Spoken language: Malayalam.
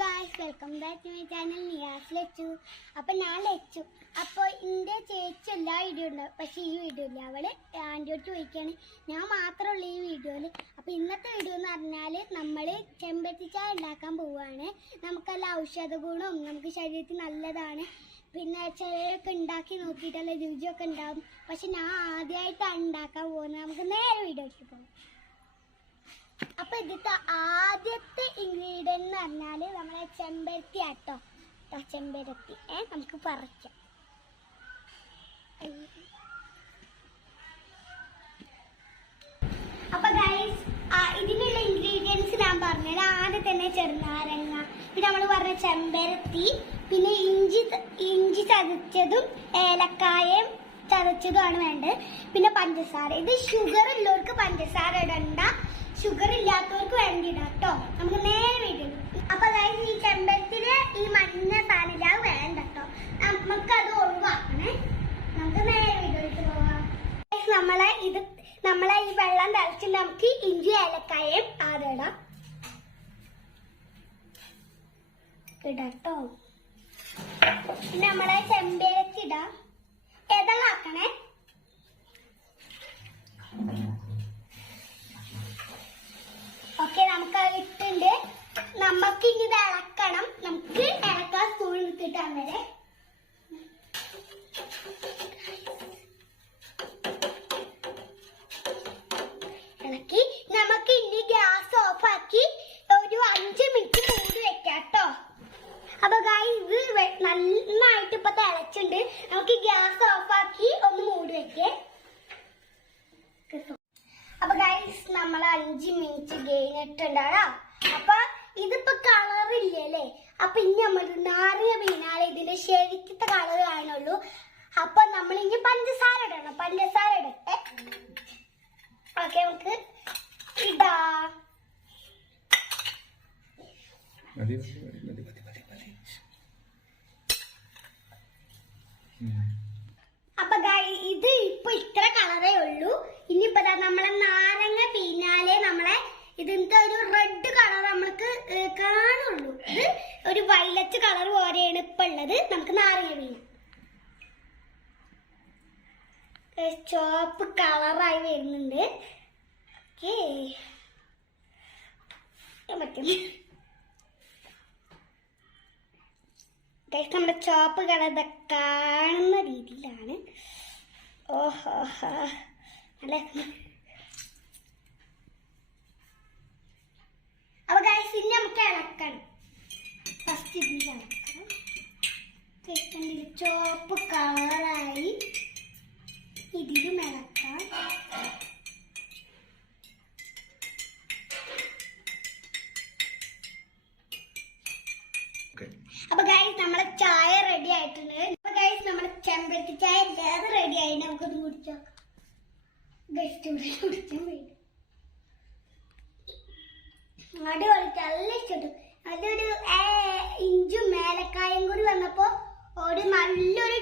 Guys welcome back to my channel Niyas Lachu. അപ്പം ഞാൻ ലച്ചു. അപ്പോൾ എൻ്റെ ചേച്ചി എല്ലാ വീഡിയോ ഉണ്ടാവും, പക്ഷേ ഈ വീഡിയോ ഇല്ല. അവള് ആൻറ്റിയോട് ചോദിക്കുകയാണ്, ഞാൻ മാത്രമുള്ള ഈ വീഡിയോയിൽ. അപ്പോൾ ഇന്നത്തെ വീഡിയോ എന്ന് പറഞ്ഞാൽ നമ്മൾ ചെമ്പരത്തി ചായ ഉണ്ടാക്കാൻ പോവുകയാണ്. നമുക്കല്ല ഔഷധ ഗുണവും നമുക്ക് ശരീരത്തിന് നല്ലതാണ്. പിന്നെ ചിലരൊക്കെ ഉണ്ടാക്കി നോക്കിയിട്ടല്ല രുചിയൊക്കെ ഉണ്ടാവും. പക്ഷെ ഞാൻ ആദ്യമായിട്ടാണ് ഉണ്ടാക്കാൻ പോകുന്നത്. നമുക്ക് നേരെ വീഡിയോയ്ക്ക് പോകാം. അപ്പൊ ഇതിന്റെ ആദ്യത്തെ ഇൻഗ്രീഡിയന്റ് എന്ന് പറഞ്ഞാല് നമ്മളെ ചെമ്പരത്തി ആട്ടോ. ചെമ്പരത്തി നമുക്ക് പറിക്കാം. അപ്പൊ ഗൈസ്, ഇതിനുള്ള ഇൻഗ്രീഡിയൻസ് ഞാൻ പറഞ്ഞത് ആദ്യം തന്നെ ചെറുനാരങ്ങ, പിന്നെ നമ്മൾ പറഞ്ഞ ചെമ്പരത്തി, പിന്നെ ഇഞ്ചി ചതച്ചതും ഏലക്കായയും ചതച്ചതുമാണ് വേണ്ടത്. പിന്നെ പഞ്ചസാര. ഇത് ഷുഗർ ഉള്ളവർക്ക് പഞ്ചസാര ഇടണ്ട, ഷുഗർ ഇല്ലാത്തവർക്ക് വേണ്ടിയിടാം കേട്ടോ. നമുക്ക് നേരെ വീട്ടിൽ. അപ്പൊ അതായത് ഈ ചെമ്പരത്തില് ഈ മഞ്ഞ സാധനം വേണ്ട കേട്ടോ, നമുക്കത് ഒഴിവാക്കണേ. നമുക്ക് നേരെ വീട്ടിലേക്ക് പോവാം. നമ്മളെ ഈ വെള്ളം തിളച്ച് നമുക്ക് ഇഞ്ചി ഏലക്കായയും ആദ്യം ഇടാട്ടോ. പിന്നെ നമ്മളെ ചെമ്പരത്തി ഇടാം. ഏതെല്ലാക്കണേ. ഓക്കെ, നമുക്ക് ഇട്ടുണ്ട്. നമുക്ക് ഇനി ഇത് ഇളക്കണം. നമുക്ക് ഇളക്കാൻ സ്പൂൺ എടുത്തിട്ട് അങ്ങനെ ഇളക്കി നമുക്ക് ഇനി ഗ്യാസ് ഓഫ് ആക്കി ഒരു 5 മിനിറ്റ് മൂടി വെക്കാം കേട്ടോ. അപ്പൊ ഗൈസ്, ഇത് നന്നായിട്ട് ഇപ്പൊ തിളച്ചിട്ടുണ്ട്. നമുക്ക് ഗ്യാസ് ഓഫ് ആക്കി ഒന്ന് മൂടി വെക്കേ. അപ്പൊ ഗൈസ്, നമ്മൾ 5 മിനിറ്റ് കഴിഞ്ഞിട്ടുണ്ടാടാ. അപ്പൊ ഇതിപ്പോ കളറില്ലേ, അപ്പൊ ഇനി നമ്മൾ നാരങ്ങ പിന്നാലെ ഇതിന്റെ ശരിക്കത്തെ കളർ കാണുള്ളൂ. അപ്പൊ നമ്മൾ ഇനി പഞ്ചസാര ഇടണം. പഞ്ചസാര ഇടട്ടെ. ഓക്കെ, നമുക്ക് ഇടാ. അപ്പൊ ഇത് ഇപ്പൊ ഇത്ര കളറേ ഉള്ളൂ. ഇനിയിപ്പോ നമ്മളെ നാരങ്ങ പിന്നാലെ നമ്മളെ ഇതിന്റെ ഒരു റെഡ് കളർ നമ്മൾക്ക് കാണുള്ളൂ. ഇത് ഒരു വയലറ്റ് കളർ പോലെയാണ് ഇപ്പൊ ഉള്ളത്. നമുക്ക് നാരങ്ങ വീണ ചുവപ്പ് കളറായി വരുന്നുണ്ട്. ഓക്കേ, പറ്റും. നമ്മുടെ ചുവപ്പ് കളർ കാണുന്ന രീതിയിലാണ്. ഓഹോ, നല്ല. അപ്പൊ ഗൈസ്, ഇനി നമുക്ക് ഇളക്കണം. ഫസ്റ്റ് ഇതിൽ ഇളക്കണം. ചുവപ്പ് കളറായി ഇതിലും ഇളക്കാം. അപ്പൊ ഗൈസ്, നമ്മളെ ചായ റെഡി ആയിട്ടുണ്ട്. അപ്പൊ ഗൈസ്, നമ്മുടെ ചെമ്പരത്തി ചായ എല്ലാവരും റെഡി ആയിട്ട് നമുക്കൊന്ന് കുടിച്ചോക്കാം. അടിപൊളി, നല്ല ഇഷ്ടപ്പെട്ടു. അതൊരു ഇഞ്ചും ഏലക്കായും കൂടി വന്നപ്പോ ഒരു നല്ലൊരു